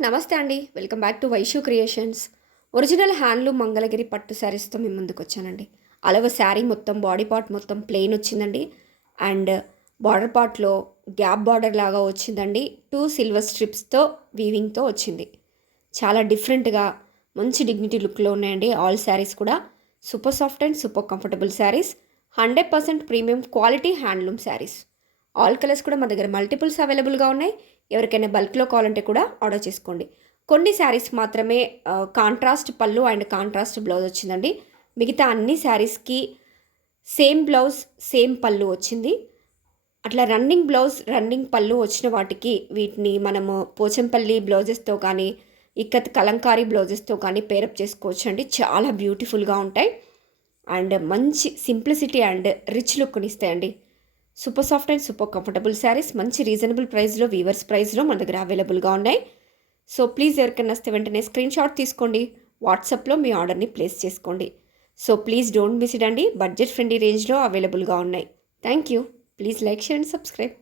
నమస్తే అండి. Welcome back to Vaishu creations. Original handloom Mangalagiri పట్టు శారీస్‌తో మీ ముందుకొచ్చానండి. అలవ శారీ మొత్తం బాడీ పార్ట్ మొత్తం ప్లెయిన్ వచ్చిందండి. అండ్ బార్డర్ పార్ట్‌లో గ్యాప్ బార్డర్ లాగా వచ్చిందండి. 2 సిల్వర్ స్ట్రిప్స్‌తో వీవింగ్‌తో వచ్చింది. చాలా డిఫరెంట్‌గా మంచి డిగ్నిటీ లుక్‌లో ఉన్నాయండి ఆల్ శారీస్ కూడా. Super soft and super comfortable saris. 100% premium quality handloom saris. All colours కూడా మా దగ్గర మల్టిపుల్స్ అవైలబుల్గా ఉన్నాయి. ఎవరికైనా బల్క్లో కావాలంటే కూడా ఆర్డర్ చేసుకోండి. కొన్ని శారీస్ మాత్రమే కాంట్రాస్ట్ పళ్ళు అండ్ కాంట్రాస్ట్ బ్లౌజ్ వచ్చిందండి. మిగతా అన్ని శారీస్కి సేమ్ బ్లౌజ్ సేమ్ పళ్ళు వచ్చింది. అట్లా రన్నింగ్ బ్లౌజ్ రన్నింగ్ పళ్ళు వచ్చిన వాటికి వీటిని మనము పోచంపల్లి బ్లౌజెస్తో కానీ ఇక్కత్ కలంకారీ బ్లౌజెస్తో కానీ పేరప్ చేసుకోవచ్చు అండి. చాలా బ్యూటిఫుల్గా ఉంటాయి అండ్ మంచి సింప్లిసిటీ అండ్ రిచ్ లుక్ని ఇస్తాయండి. Super soft and super comfortable saris మంచి రీజనబుల్ ప్రైస్లో వీవర్స్ ప్రైస్లో మన దగ్గర అవైలబుల్గా ఉన్నాయి. సో ప్లీజ్ ఎవరికైనా వస్తే వెంటనే స్క్రీన్ షాట్ తీసుకోండి. వాట్సాప్లో మీ ఆర్డర్ని ప్లేస్ చేసుకోండి. So please don't miss it అండి. బడ్జెట్ ఫ్రెండ్లీ రేంజ్లో అవైలబుల్గా ఉన్నాయి. Thank you. Please like share and subscribe.